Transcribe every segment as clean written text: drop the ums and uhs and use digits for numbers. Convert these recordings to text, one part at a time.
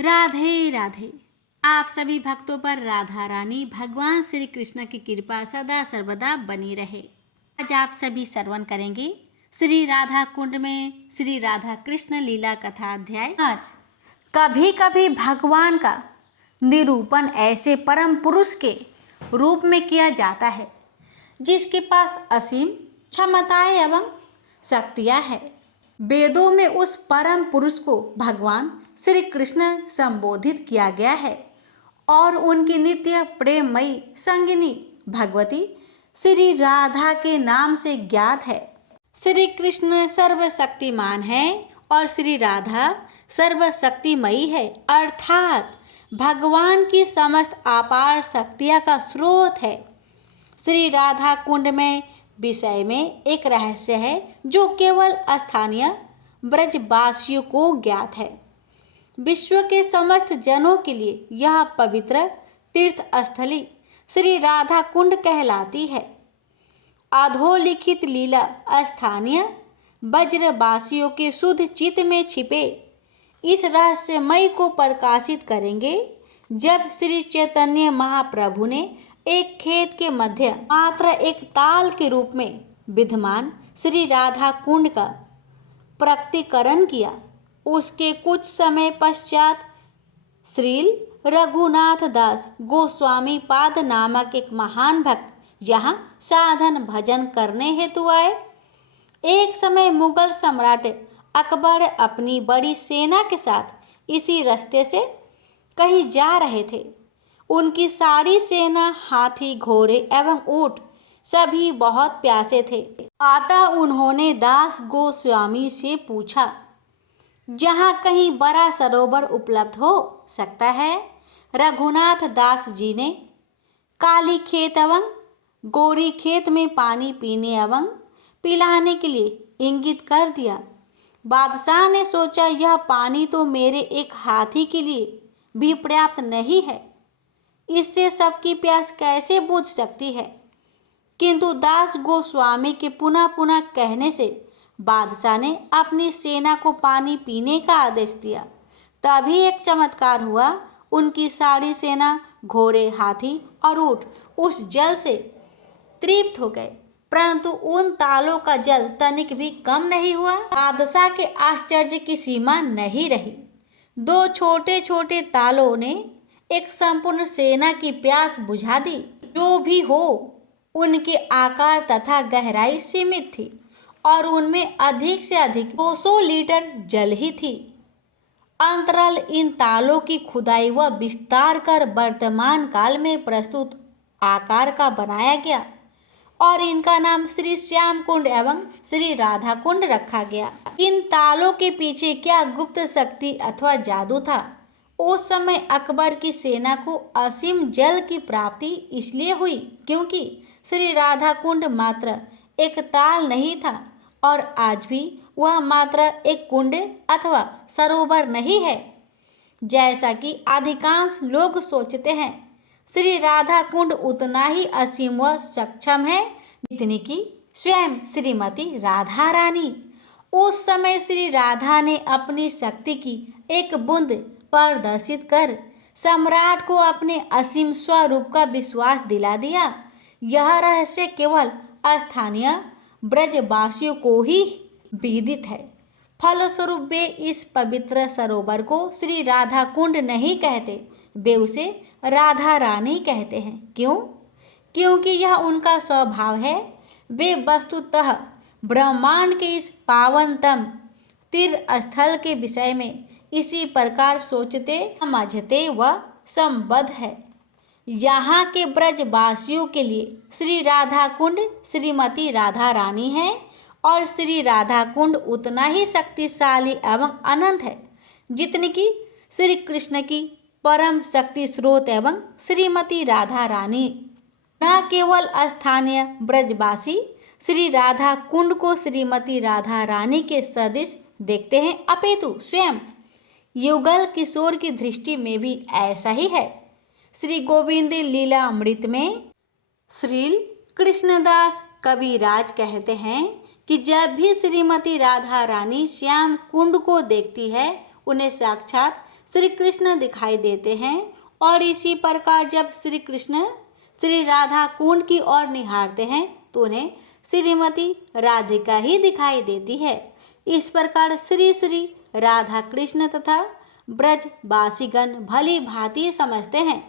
राधे राधे। आप सभी भक्तों पर राधा रानी भगवान श्री कृष्ण की कृपा सदा सर्वदा बनी रहे। आज आप सभी श्रवण करेंगे श्री राधा कुंड में श्री राधा कृष्ण लीला कथा अध्याय। आज कभी कभी भगवान का निरूपण ऐसे परम पुरुष के रूप में किया जाता है जिसके पास असीम क्षमताएं एवं शक्तियां हैं। वेदों में उस परम पुरुष को भगवान श्री कृष्ण संबोधित किया गया है और उनकी नित्य प्रेममयी संगिनी भगवती श्री राधा के नाम से ज्ञात है। श्री कृष्ण सर्वशक्तिमान है और श्री राधा सर्वशक्तिमयी है, अर्थात भगवान की समस्त अपार शक्तियाँ का स्रोत है। श्री राधा कुंड में विषय में एक रहस्य है जो केवल स्थानीय ब्रजवासियों को ज्ञात है। विश्व के समस्त जनों के लिए यह पवित्र तीर्थ स्थली श्री राधा कुंड कहलाती है। अधोलिखित लीला स्थानीय ब्रजवासियों के शुद्ध चित्त में छिपे इस रहस्यमय को प्रकाशित करेंगे। जब श्री चैतन्य महाप्रभु ने एक खेत के मध्य मात्र एक ताल के रूप में विद्यमान श्री राधा कुंड का प्रकटीकरण किया, उसके कुछ समय पश्चात श्रील रघुनाथ दास गोस्वामी पाद नामक एक महान भक्त यहाँ साधन भजन करने हेतु आए। एक समय मुगल सम्राट अकबर अपनी बड़ी सेना के साथ इसी रास्ते से कहीं जा रहे थे। उनकी सारी सेना हाथी, घोड़े एवं ऊंट सभी बहुत प्यासे थे। अतः उन्होंने दास गोस्वामी से पूछा, जहाँ कहीं बड़ा सरोवर उपलब्ध हो सकता है। रघुनाथ दास जी ने काली खेत एवं गोरी खेत में पानी पीने एवं पिलाने के लिए इंगित कर दिया। बादशाह ने सोचा, यह पानी तो मेरे एक हाथी के लिए भी पर्याप्त नहीं है, इससे सबकी प्यास कैसे बुझ सकती है। किंतु दास गोस्वामी के पुनः पुनः कहने से बादशाह ने अपनी सेना को पानी पीने का आदेश दिया। तभी एक चमत्कार हुआ, उनकी सारी सेना घोड़े, हाथी और ऊंट उस जल से तृप्त हो गए, परंतु उन तालों का जल तनिक भी कम नहीं हुआ। बादशाह के आश्चर्य की सीमा नहीं रही। दो छोटे छोटे तालों ने एक संपूर्ण सेना की प्यास बुझा दी। जो भी हो, उनके आकार तथा गहराई सीमित थी और उनमें अधिक से अधिक 200 लीटर जल ही थी। अंतराल इन तालों की खुदाई व विस्तार कर वर्तमान काल में प्रस्तुत आकार का बनाया गया और इनका नाम श्री श्याम कुंड एवं श्री राधा कुंड रखा गया। इन तालों के पीछे क्या गुप्त शक्ति अथवा जादू था? उस समय अकबर की सेना को असीम जल की प्राप्ति इसलिए हुई क्योंकि श्री राधा कुंड मात्र एक ताल नहीं था और आज भी वह मात्र एक कुंड अथवा सरोवर नहीं है जैसा कि अधिकांश लोग सोचते हैं। श्री राधा कुंड उतना ही असीम व सक्षम है जितनी कि स्वयं श्रीमती राधा रानी। उस समय श्री राधा ने अपनी शक्ति की एक बूंद प्रदर्शित कर सम्राट को अपने असीम स्वरूप का विश्वास दिला दिया। यह रहस्य केवल स्थानीय ब्रजवासियों को ही विदित है। फलस्वरूप वे इस पवित्र सरोवर को श्री राधा कुंड नहीं कहते, वे उसे राधा रानी कहते हैं। क्यों? क्योंकि यह उनका स्वभाव है। वे वस्तुतः ब्रह्मांड के इस पावनतम तीर्थ स्थल के विषय में इसी प्रकार सोचते, समझते व संबद्ध है। यहाँ के ब्रजवासियों के लिए श्री राधा कुंड श्रीमती राधा रानी है और श्री राधा कुंड उतना ही शक्तिशाली एवं अनंत है जितनी कि श्री कृष्ण की परम शक्ति स्रोत एवं श्रीमती राधा रानी। न केवल स्थानीय ब्रजवासी श्री राधा कुंड को श्रीमती राधा रानी के सदृश देखते हैं, अपितु स्वयं युगल किशोर की दृष्टि में भी ऐसा ही है। श्री गोविंद लीला अमृत में श्रील कृष्णदास कविराज कहते हैं कि जब भी श्रीमती राधा रानी श्याम कुंड को देखती है, उन्हें साक्षात श्री कृष्ण दिखाई देते हैं और इसी प्रकार जब श्री कृष्ण श्री राधा कुंड की ओर निहारते हैं तो उन्हें श्रीमती राधिका ही दिखाई देती है। इस प्रकार श्री श्री राधा कृष्ण तथा ब्रजवासीगण भली भांति समझते हैं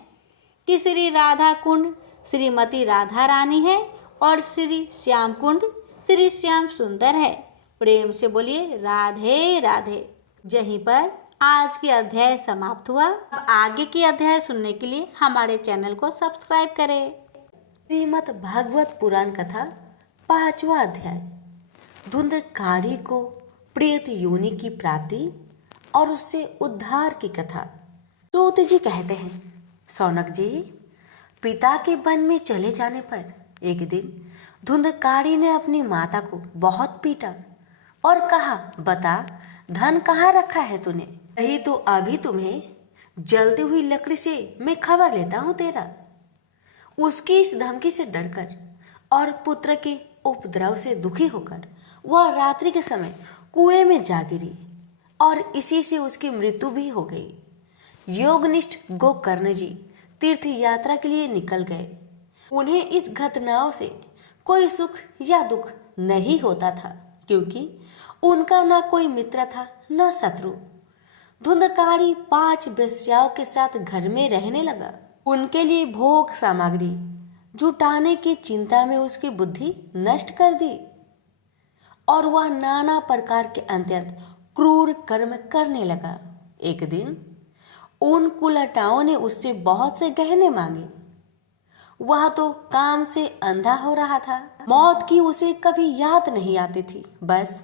कि श्री राधा कुंड श्रीमती राधा रानी है और श्री श्याम कुंड श्री श्याम सुंदर है। प्रेम से बोलिए राधे राधे। यहीं पर आज की अध्याय समाप्त हुआ। अब आगे की अध्याय सुनने के लिए हमारे चैनल को सब्सक्राइब करें। श्रीमद् भागवत पुराण कथा 5वां अध्याय, धुंधकारी को प्रेत योनि की प्राप्ति और उससे उद्धार की कथा। सूत जी कहते हैं, सौनक जी, पिता के वन में चले जाने पर एक दिन धुंधकारी ने अपनी माता को बहुत पीटा और कहा, बता धन कहाँ रखा है तूने? नहीं तो अभी तुम्हें जलती हुई लकड़ी से मैं खबर लेता हूँ तेरा। उसकी इस धमकी से डरकर और पुत्र के उपद्रव से दुखी होकर वह रात्रि के समय कुएं में जा गिरी और इसी से उसकी मृत्यु भी हो गई। योगनिष्ठ गोकर्ण जी तीर्थ यात्रा के लिए निकल गए। उन्हें इस घटनाओं से कोई सुख या दुख नहीं होता था, क्योंकि उनका न कोई मित्र था न शत्रु। धुंधकारी 5 वेश्याओं के साथ घर में रहने लगा। उनके लिए भोग सामग्री जुटाने की चिंता में उसकी बुद्धि नष्ट कर दी और वह नाना प्रकार के अत्यंत क्रूर कर्म करने लगा। एक दिन उन कुलटाओं ने उससे बहुत से गहने मांगे। वह तो काम से अंधा हो रहा था। मौत की उसे कभी याद नहीं आती थी। बस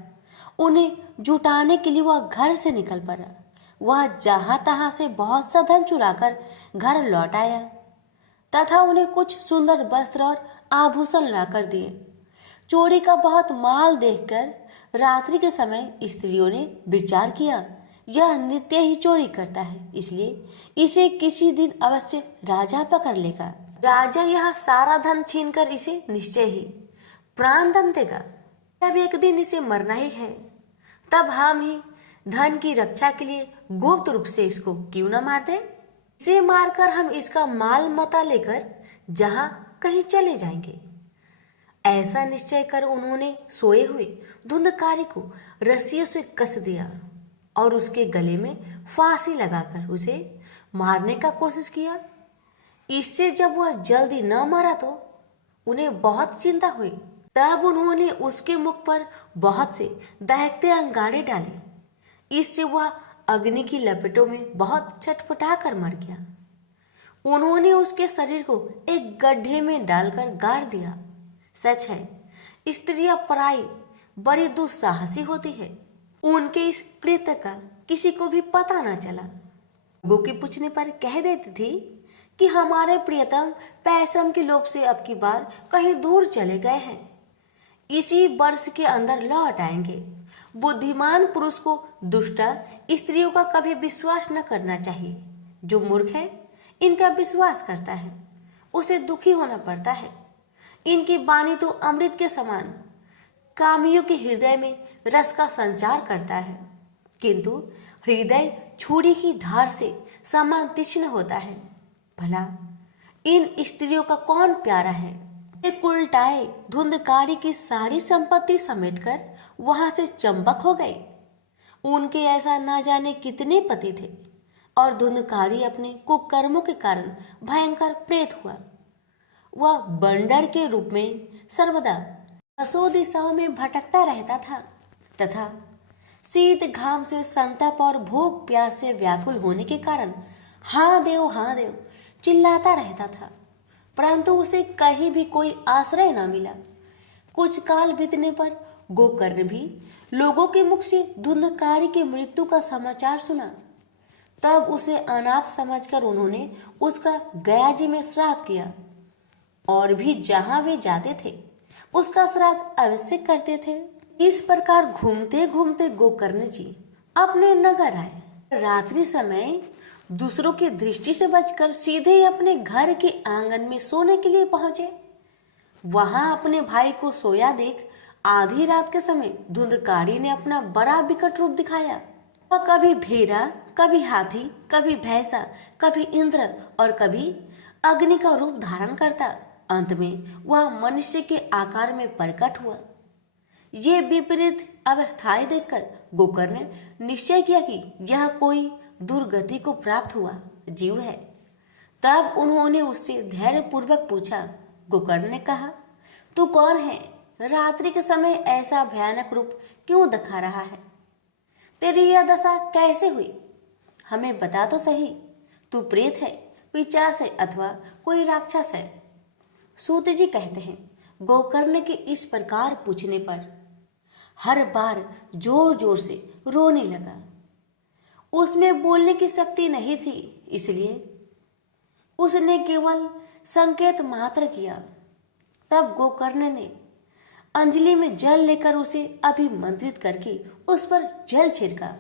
उन्हें जुटाने के लिए वह घर से निकल पड़ा। वह जहां तहां से बहुत सा धन चुराकर घर लौट आया तथा उन्हें कुछ सुंदर वस्त्र और आभूषण लाकर दिए। चोरी का बहुत माल देखकर रात्रि के समय स्त्रियों ने विचार किया, यह नित्य ही चोरी करता है, इसलिए इसे किसी दिन अवश्य राजा पकड़ लेगा। राजा यह सारा धन छीनकर इसे निश्चय ही प्राण दंड देगा। तब एक दिन इसे मरना ही है। तब हम ही धन की रक्षा के लिए गुप्त रूप से इसको क्यों न मार दे? इसे मारकर हम इसका माल मता लेकर जहां कहीं चले जाएंगे। ऐसा निश्चय कर उन्होंने सोए हुए धुंधकारी को रस्सियों से कस दिया और उसके गले में फांसी लगाकर उसे मारने का कोशिश किया। इससे जब वह जल्दी न मरा तो उन्हें बहुत चिंता हुई। तब उन्होंने उसके मुख पर बहुत से दहकते अंगारे डाले। इससे वह अग्नि की लपेटों में बहुत छटपटा कर मर गया। उन्होंने उसके शरीर को एक गड्ढे में डालकर गाड़ दिया। सच है, स्त्रियां पराई बड़ी दुस्साहसी होती है। उनके इस कृत्य का किसी को भी पता न चला। लोगों के पूछने पर कह देती थी कि हमारे प्रियतम पैसम के लोभ से अब की बार कहीं दूर चले गए हैं, इसी वर्ष के अंदर लौट आएंगे। बुद्धिमान पुरुष को दुष्ट स्त्रियों का कभी विश्वास न करना चाहिए। जो मूर्ख है इनका विश्वास करता है उसे दुखी होना पड़ता है। इनकी वाणी तो अमृत के समान कामियों के हृदय में रस का संचार करता है, किंतु हृदय छुरी की धार से समान तीक्ष्ण होता है। भला इन स्त्रियों का कौन प्यारा है? एक उल्टाए धुंधकारी की सारी संपत्ति समेटकर वहां से चंपक हो गए। उनके ऐसा न जाने कितने पति थे और धुंधकारी अपने कुकर्मों के कारण भयंकर प्रेत हुआ। वह बंडर के रूप में सर्वदा 10 दिशाओं में भटकता रहता था तथा शीत घाम से संताप और भूख प्यास से व्याकुल होने के कारण हाँ देव चिल्लाता रहता था, परंतु उसे कहीं भी कोई आश्रय न मिला। कुछ काल बीतने पर गोकर्ण भी लोगों के मुख से धुंधकारी की मृत्यु का समाचार सुना। तब उसे अनाथ समझकर उन्होंने उसका गया जी में श्राद्ध किया और भी जहां वे जाते थे उसका श्राद्ध अवश्य करते थे। इस प्रकार घूमते घूमते गोकर्ण जी अपने नगर आए। रात्रि समय दूसरों की दृष्टि से बचकर सीधे अपने घर के आंगन में सोने के लिए पहुंचे। वहां अपने भाई को सोया देख आधी रात के समय धुंधकारी ने अपना बड़ा विकट रूप दिखाया वह कभी भेड़ा, कभी हाथी, कभी भैंसा, कभी इंद्र और कभी अग्नि का रूप धारण करता। अंत में वह मनुष्य के आकार में प्रकट हुआ। ये विपरीत अवस्थाएं देखकर गोकर्ण ने निश्चय किया कि यह कोई दुर्गति को प्राप्त हुआ जीव है। तब उन्होंने उससे धैर्यपूर्वक पूछा। गोकर्ण ने कहा, तू कौन है? रात्रि के समय ऐसा भयानक रूप क्यों दिखा रहा है? तेरी यह दशा कैसे हुई? हमें बता तो सही। तू प्रेत है, पिशाच है अथवा कोई राक्षस है? सूत जी कहते हैं, गोकर्ण के इस प्रकार पूछने पर हर बार जोर जोर से रोने लगा। उसमें बोलने की शक्ति नहीं थी, इसलिए उसने केवल संकेत मात्र किया। तब गोकर्ण ने अंजलि में जल लेकर उसे अभिमंत्रित करके उस पर जल छिड़का।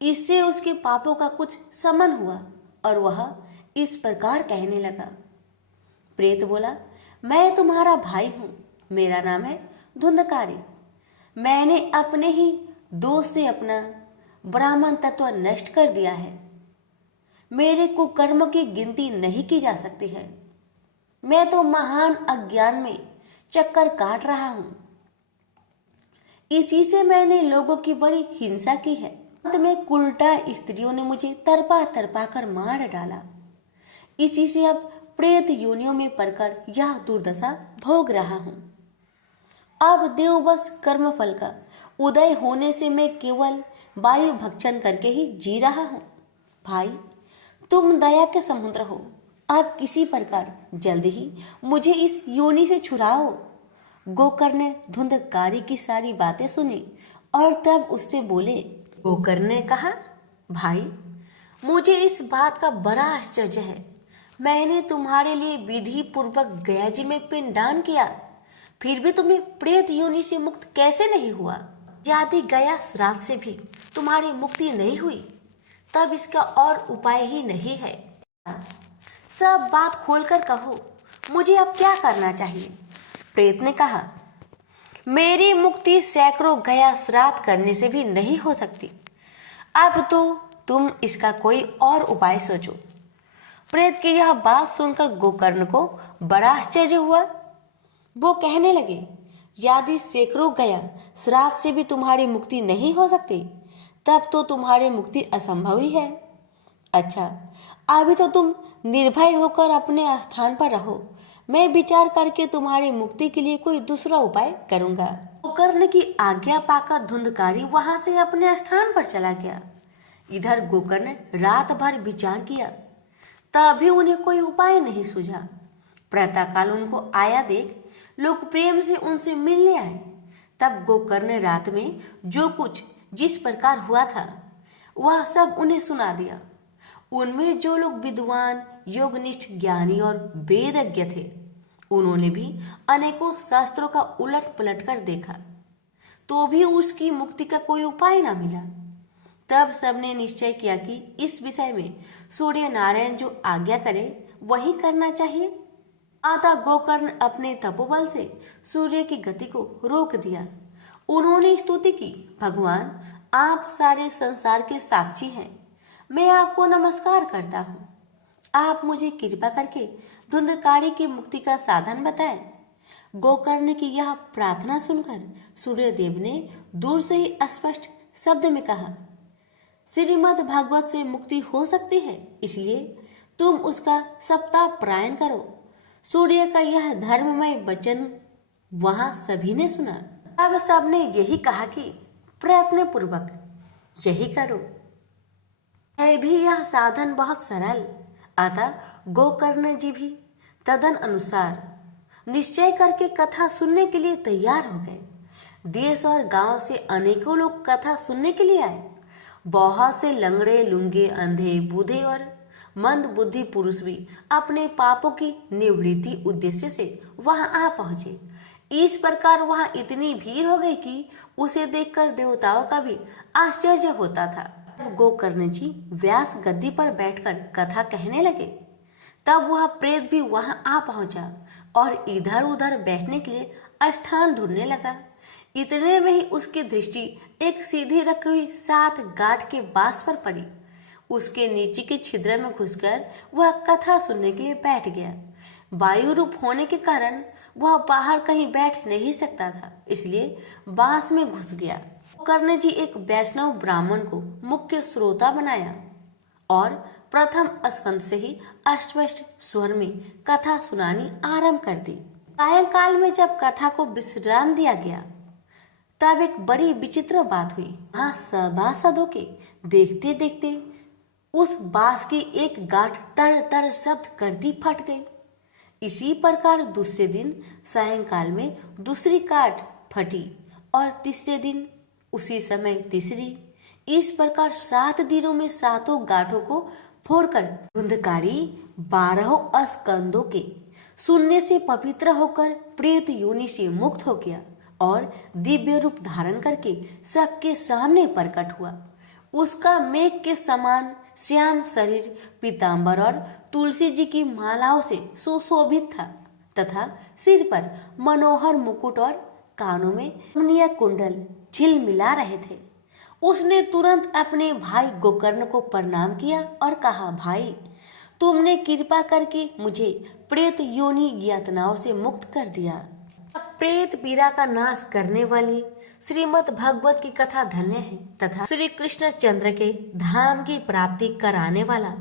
इससे उसके पापों का कुछ शमन हुआ और वह इस प्रकार कहने लगा। प्रेत बोला, मैं तुम्हारा भाई हूं, मेरा नाम है धुंधकारी। मैंने अपने ही दोष से अपना ब्राह्मण तत्व नष्ट कर दिया है। मेरे कुकर्म की गिनती नहीं की जा सकती है। मैं तो महान अज्ञान में चक्कर काट रहा हूं। इसी से मैंने लोगों की बड़ी हिंसा की है। अंत में उल्टा स्त्रियों ने मुझे तरपा तरपा कर मार डाला। इसी से अब प्रेत योनियों में पड़कर यह दुर्दशा भोग रहा हूं। अब देववश कर्मफल का उदय होने से मैं केवल वायु भक्षण करके ही जी रहा हूं। भाई, तुम दया के समुद्र हो, अब किसी प्रकार जल्द ही मुझे इस योनि से छुड़ाओ। गोकर्ण ने धुंधकारी की सारी बातें सुनी और तब उससे बोले। गोकर्ण ने कहा, भाई, मुझे इस बात का बड़ा आश्चर्य है। मैंने तुम्हारे लिए विधि पूर्वक गया जी में पिंडदान किया, फिर भी तुम्हें प्रेत योनि से मुक्त कैसे नहीं हुआ? यदि गया श्राद्ध से भी तुम्हारी मुक्ति नहीं हुई, तब इसका और उपाय ही नहीं है। सब बात खोलकर कहो, मुझे अब क्या करना चाहिए? प्रेत ने कहा, मेरी मुक्ति सैकड़ों गया श्राद्ध करने से भी नहीं हो सकती। अब तो तुम इसका कोई और उपाय सोचो। प्रेत की यह बात सुनकर गोकर्ण को बड़ा आश्चर्य हुआ। वो कहने लगे, यदि सैकड़ों गया श्राद्ध से भी तुम्हारी मुक्ति नहीं हो सकती, तब तो तुम्हारी मुक्ति असंभव ही है। अच्छा, अभी तो तुम निर्भय होकर अपने स्थान पर रहो। मैं विचार करके तुम्हारी मुक्ति के लिए कोई दूसरा उपाय करूंगा। गोकर्ण की आज्ञा पाकर धुंधकारी वहां से अपने स्थान पर चला गया। इधर गोकर्ण ने रात भर विचार किया, तभी उन्हें कोई उपाय नहीं सूझा। प्रातःकाल उनको आया देख लोग प्रेम से उनसे मिलने आए। तब गोकर्ण ने रात में जो कुछ जिस प्रकार हुआ था वह सब उन्हें सुना दिया। उनमें जो लोग विद्वान, योगनिष्ठ, ज्ञानी और वेदज्ञ थे, उन्होंने भी अनेकों शास्त्रों का उलट पलट कर देखा, तो भी उसकी मुक्ति का कोई उपाय ना मिला। तब सबने निश्चय किया कि इस विषय में सूर्य नारायण जो आज्ञा करे वही करना चाहिए। अतः गोकर्ण अपने तपोबल से सूर्य की गति को रोक दिया। उन्होंने स्तुति की, भगवान, आप सारे संसार के साक्षी हैं। मैं आपको नमस्कार करता हूँ। आप मुझे कृपा करके धुंधकारी की मुक्ति का साधन बताएं। गोकर्ण की यह प्रार्थना सुनकर सूर्यदेव ने दूर से ही स्पष्ट शब्द में कहा, श्रीमद् भागवत से मुक्ति हो सकती है, इसलिए तुम उसका सप्ताह पारायण करो। सूर्य का यह धर्ममय वचन वहां सभी ने सुना। अब सबने यही कहा कि प्रयत्न पूर्वक यही करो। है भी यह साधन बहुत सरल। अतः गोकर्ण जी भी तदन अनुसार निश्चय करके कथा सुनने के लिए तैयार हो गए। देश और गांव से अनेकों लोग कथा सुनने के लिए आए। बहुत से लंगड़े, लुंगे, अंधे, बूढ़े और मंद बुद्धि पुरुष भी अपने पापों की निवृत्ति उद्देश्य से वहां आ पहुंचे। इस प्रकार वहां इतनी भीड़ हो गई कि उसे देखकर देवताओं का भी आश्चर्य होता था। गोकर्ण जी व्यास गद्दी पर बैठकर कथा कहने लगे, तब वह प्रेत भी वहां आ पहुंचा और इधर उधर बैठने के लिए स्थान ढूंढने लगा। इतने में ही उसकी दृष्टि एक सीधी रखी हुई 7 गांठ के बांस पर पड़ी। उसके नीचे के छिद्र में घुसकर वह कथा सुनने के लिए बैठ गया। वायु रूप होने के कारण वह बाहर कहीं बैठ नहीं सकता था, इसलिए बांस में घुस गया। कर्ण जी एक वैष्णव ब्राह्मण को मुख्य श्रोता बनाया और प्रथम स्कंद से ही अस्पष्ट स्वर में कथा सुनानी आरंभ कर दी। सायंकाल में जब कथा को विश्राम दिया गया तब एक बड़ी विचित्र बात हुई। वहां सभासदों के देखते देखते उस बांस की एक गांठ तर तर शब्द करती फट गई। इसी प्रकार दूसरे दिन सायंकाल में दूसरी गांठ फटी और तीसरे दिन उसी समय तीसरी। इस प्रकार 7 दिनों में 7 गांठों को फोड़कर धुंधकारी 12 स्कंदों के सुनने से पवित्र होकर प्रेत योनि से मुक्त हो गया और दिव्य रूप धारण करके सबके सामने प्रकट हुआ। उसका मेघ के समान श्याम शरीर पीतांबर और तुलसी जी की मालाओं से सुशोभित था तथा सिर पर मनोहर मुकुट और कानों में रमणीय कुंडल झिलमिला रहे थे। उसने तुरंत अपने भाई गोकर्ण को प्रणाम किया और कहा, भाई, तुमने कृपा करके मुझे प्रेत योनि यातनाओं से मुक्त कर दिया। प्रेत पीड़ा का नाश करने वाली श्रीमद् भागवत की कथा धन्य है तथा श्री कृष्ण चंद्र के धाम की प्राप्ति कराने वाला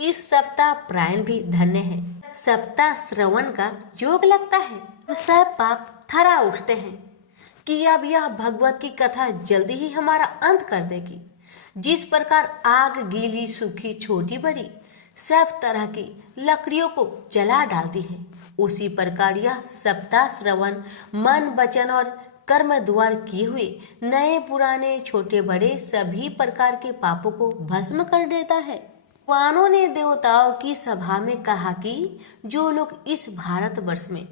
इस सप्ताह प्रायण भी धन्य है। सप्ताह श्रवण का योग लगता है। सब पाप थरा उठते हैं कि अब यह भगवत की कथा जल्दी ही हमारा अंत कर देगी। जिस प्रकार आग गीली सूखी छोटी बड़ी सब तरह की लकड़ियों को जला डालती है, उसी प्रकार यह सप्ताह श्रवण मन वचन और कर्म द्वार किए हुए नए पुराने छोटे बड़े सभी प्रकार के पापों को भस्म कर देता है। भगवानों ने देवताओं की सभा में कहा कि जो लोग इस भारतवर्ष में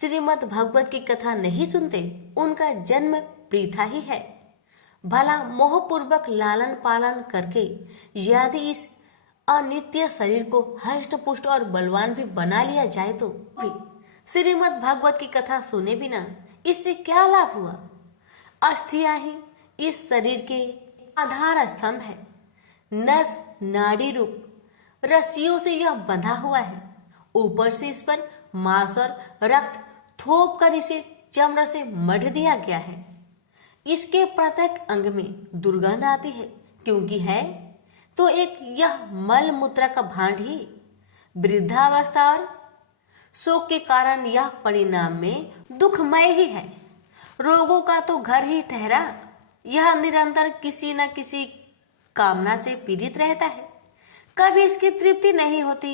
श्रीमद् भागवत की कथा नहीं सुनते उनका जन्म वृथा ही है। भला मोहपूर्वक लालन पालन करके यदि इस अनित्य शरीर को हष्ट पुष्ट और बलवान भी बना लिया जाए तो भी श्रीमद् भागवत की कथा सुने बिना इससे क्या लाभ हुआ। अस्थियां ही इस शरीर के आधार स्तंभ है। नस नाड़ी रूप रस्सियों से यह बंधा हुआ है। ऊपर से इस पर मांस और रक्त थोप कर इसे चमड़ा से मढ़ दिया गया है। इसके प्रत्येक अंग में दुर्गंध आती है, क्योंकि है तो एक यह मल मूत्र का भांड ही। वृद्धावस्था और शोक के कारण यह परिणाम में दुखमय ही है। रोगों का तो घर ही ठहरा, यह निरंतर किसी न किसी कामना से पीड़ित रहता है। कभी इसकी तृप्ति नहीं होती।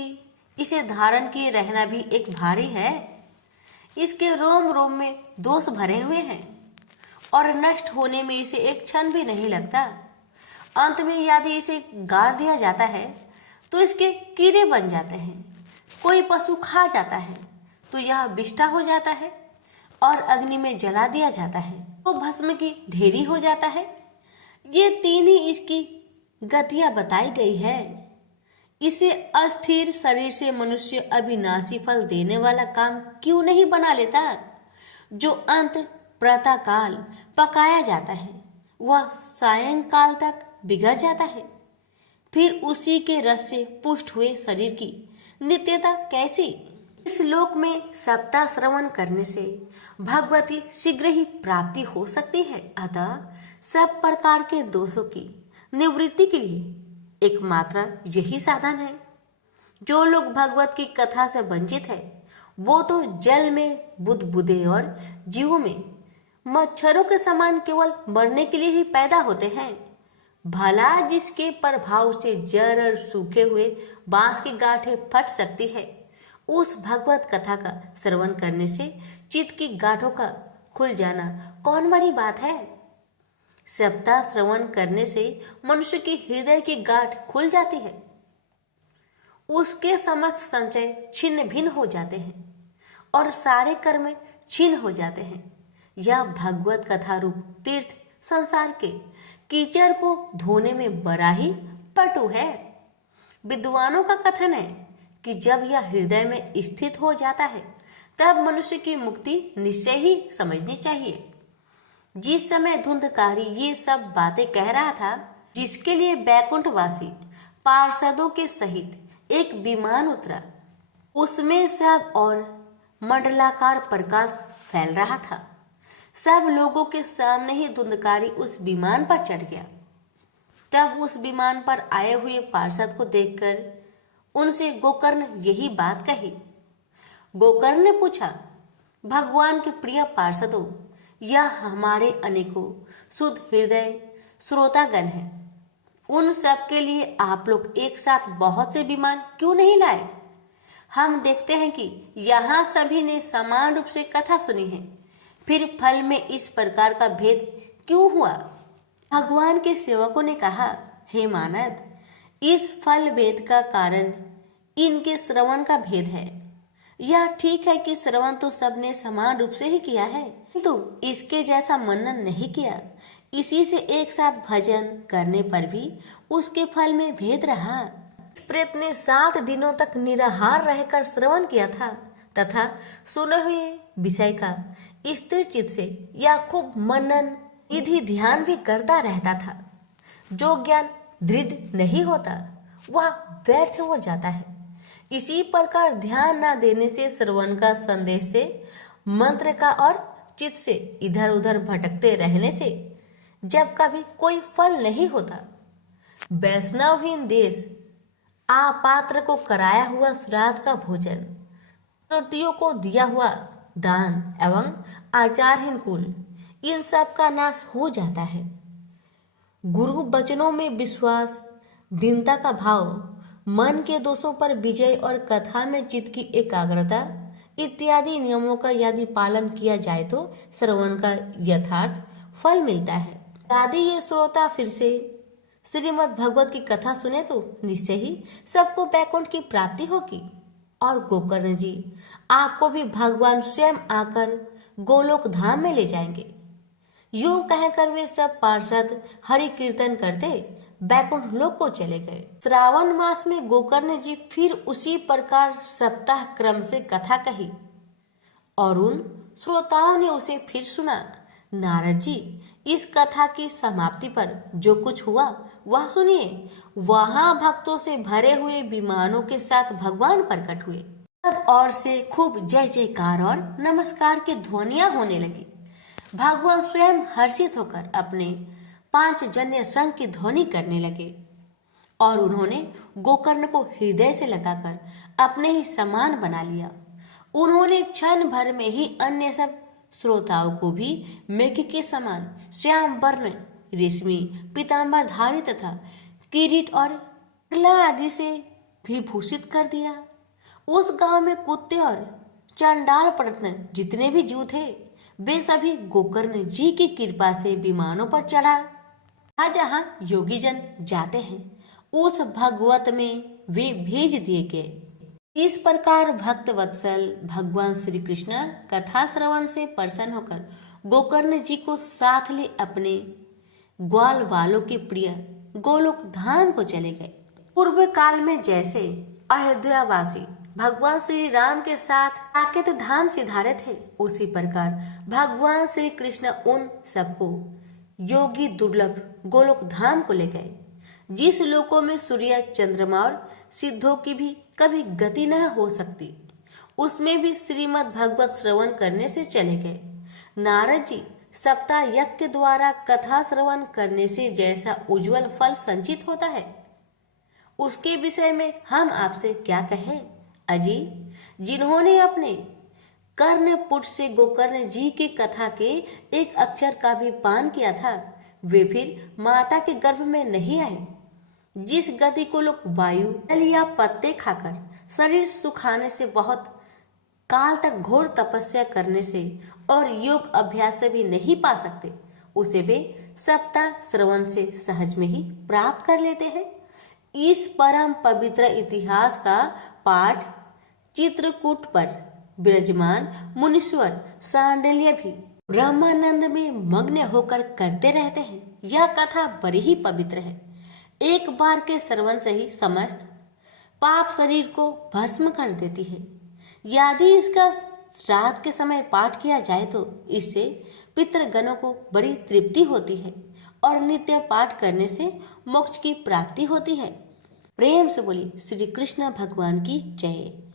इसे धारण किए रहना भी एक भारी है। इसके रोम रोम में दोष भरे हुए हैं और नष्ट होने में इसे एक क्षण भी नहीं लगता। अंत में यदि इसे गाड़ दिया जाता है तो इसके कीड़े बन जाते हैं। कोई पशु खा जाता है तो यह विष्ठा हो जाता है और अग्नि में जला दिया जाता है तो भस्म की ढेरी हो जाता है। ये 3 ही इसकी गतियां बताई गई है। इसे अस्थिर शरीर से मनुष्य अविनाशी फल देने वाला काम क्यों नहीं बना लेता। जो अंत प्रातः काल पकाया जाता है वह सायंकाल तक बिगड़ जाता है। फिर उसी के रस से पुष्ट हुए शरीर की नित्यता कैसी। इस लोक में सप्ताह श्रवण करने से भगवती शीघ्र ही प्राप्ति हो सकती है। अतः सब प्रकार के दोषों की निवृत्ति के लिए एकमात्र यही साधन है। जो लोग भगवत की कथा से वंचित है वो तो जल में बुदबुदे और जीवों में मच्छरों के समान केवल मरने के लिए ही पैदा होते हैं। भला जिसके प्रभाव से जड़ और सूखे हुए बांस की गांठें फट सकती है, उस भगवत कथा का श्रवण करने से चित्त की गांठों का खुल जाना कौन बड़ी बात है। सप्ताह श्रवण करने से मनुष्य की हृदय की गांठ खुल जाती है। उसके समस्त संचय छिन्न भिन्न हो जाते हैं और सारे कर्म छिन्न हो जाते हैं। यह भगवत कथा रूप तीर्थ संसार के कीचड़ को धोने में बड़ा ही पटु है। विद्वानों का कथन है कि जब यह हृदय में स्थित हो जाता है तब मनुष्य की मुक्ति निश्चय ही समझनी चाहिए। जिस समय धुंधकारी ये सब बातें कह रहा था, जिसके लिए बैकुंठवासी पार्षदों के सहित एक विमान उतरा, उसमें सब और मंडलाकार प्रकाश फैल रहा था। सब लोगों के सामने ही धुंधकारी उस विमान पर चढ़ गया। तब उस विमान पर आए हुए पार्षद को देखकर उनसे गोकर्ण यही बात कही। गोकर्ण ने पूछा, भगवान के प्रिय पार्षदों, यह हमारे अनेकों शुद्ध हृदय श्रोतागण हैं। उन सब के लिए आप लोग एक साथ बहुत से विमान क्यों नहीं लाए? हम देखते हैं कि यहाँ सभी ने समान रूप से कथा सुनी है, फिर फल में इस प्रकार का भेद क्यों हुआ? भगवान के सेवकों ने कहा, हे मानद, इस फल भेद का कारण इनके श्रवण का भेद है। यह ठीक है कि श्रवण तो सबने समान रूप से ही किया है, किंतु इसके जैसा मनन नहीं किया। इसी से एक साथ भजन करने पर भी उसके फल में भेद रहा। प्रेत ने 7 दिनों तक निराहार रहकर श्रवण किया था तथा सुने हुए विषय का स्थिर चित्त से या खूब मनन निधि ध्यान भी करता रहता था। जो ज्ञान दृढ़ नहीं होता वह व्यर्थ हो जाता है। इसी प्रकार ध्यान न देने से, श्रवण का संदेश से, मंत्र का और चित्त से इधर उधर भटकते रहने से जब कभी कोई फल नहीं होता। वैष्णवहीन देश, आपात्र को कराया हुआ श्राद्ध का भोजन, तृतीयों को दिया हुआ दान एवं आचारहीन कुल, इन सब का नाश हो जाता है। गुरु वचनों में विश्वास, दीनता का भाव, मन के दोषों पर विजय और कथा में चित्त की एकाग्रता इत्यादि नियमों का यदि पालन किया जाए तो श्रवण का यथार्थ फल मिलता है। यदि ये श्रोता फिर से श्रीमद् भगवत की कथा सुने तो निश्चय ही सबको बैकुंठ की प्राप्ति होगी। और गोकर्ण जी आपको भी भगवान स्वयं आकर गोलोक धाम में ले जाएंगे। यूं कहकर वे सब पार्षद हरि कीर्तन करते बैकुंठ लोक को चले गए। श्रावण मास में गोकर्ण जी फिर उसी प्रकार सप्ताह क्रम से कथा कही और उन श्रोताओं ने उसे फिर सुना। नारद जी, इस कथा की समाप्ति पर जो कुछ हुआ वह सुनिए। वहां भक्तों से भरे हुए विमानों के साथ भगवान प्रकट हुए। सब ओर से खूब जय जयकार और नमस्कार की ध्वनियां होने लगी। भगवान स्वयं हर्षित होकर अपने 5 जन्य संघ की ध्वनि करने लगे और उन्होंने गोकर्ण को हृदय से लगाकर अपने ही समान बना लिया। उन्होंने क्षण भर में ही अन्य सब श्रोताओं को भी मेघ के समान श्याम वर्ण, रेशमी पीताम्बरधारी तथा किरीट और प्रला आदि से भी भूषित कर दिया। उस गांव में कुत्ते और चंडाल प्रत्न जितने भी जीव थे वे सभी गोकर्ण जी की कृपा से विमानों पर चढ़ा। जहाँ योगी जन जाते हैं उस भगवत में वे भेज दिए गए। इस प्रकार भक्त वत्सल भगवान श्री कृष्ण कथा श्रवण से प्रसन्न होकर गोकर्ण जी को साथ ले अपने ग्वाल वालों के प्रिय गोलोक धाम को चले गए। पूर्व काल में जैसे अयोध्यावासी भगवान श्री राम के साथ साकेत धाम सिधारे थे, उसी प्रकार भगवान श्री कृष्ण उन सबको योगी दुर्लभ गोलोक धाम को ले गए, जिस लोकों में सूर्य चंद्रमा और सिद्धों की भी कभी गति न हो सकती। उसमें भी श्रीमद् भगवत श्रवण करने से चले गए। नारद जी, सप्ताह यज्ञ के द्वारा कथा श्रवण करने से जैसा उज्जवल फल संचित होता है उसके विषय में हम आपसे क्या कहें। अजी, जिन्होंने अपने कर्णपुट से गोकर्ण जी की कथा के एक अक्षर का भी पान किया था वे फिर माता के गर्भ में नहीं आए। जिस गति को लोग वायु, जल या पत्ते खाकर शरीर सुखाने से, बहुत काल तक घोर तपस्या करने से और योग अभ्यास से भी नहीं पा सकते, उसे वे सप्ताह श्रवण से सहज में ही प्राप्त कर लेते हैं। इस परम पवित्र इतिहास का पाठ चित्रकूट पर विराजमान मुनीश्वर सांडिल्य भी ब्रह्मानंद में मग्न होकर करते रहते हैं। यह कथा बड़ी ही पवित्र है। एक बार के श्रवण से ही समस्त पाप शरीर को भस्म कर देती है। यदि इसका श्राद्ध के समय पाठ किया जाए तो इससे पितृगणों को बड़ी तृप्ति होती है और नित्य पाठ करने से मोक्ष की प्राप्ति होती है। प्रेम से बोली श्री कृष्ण भगवान की जय।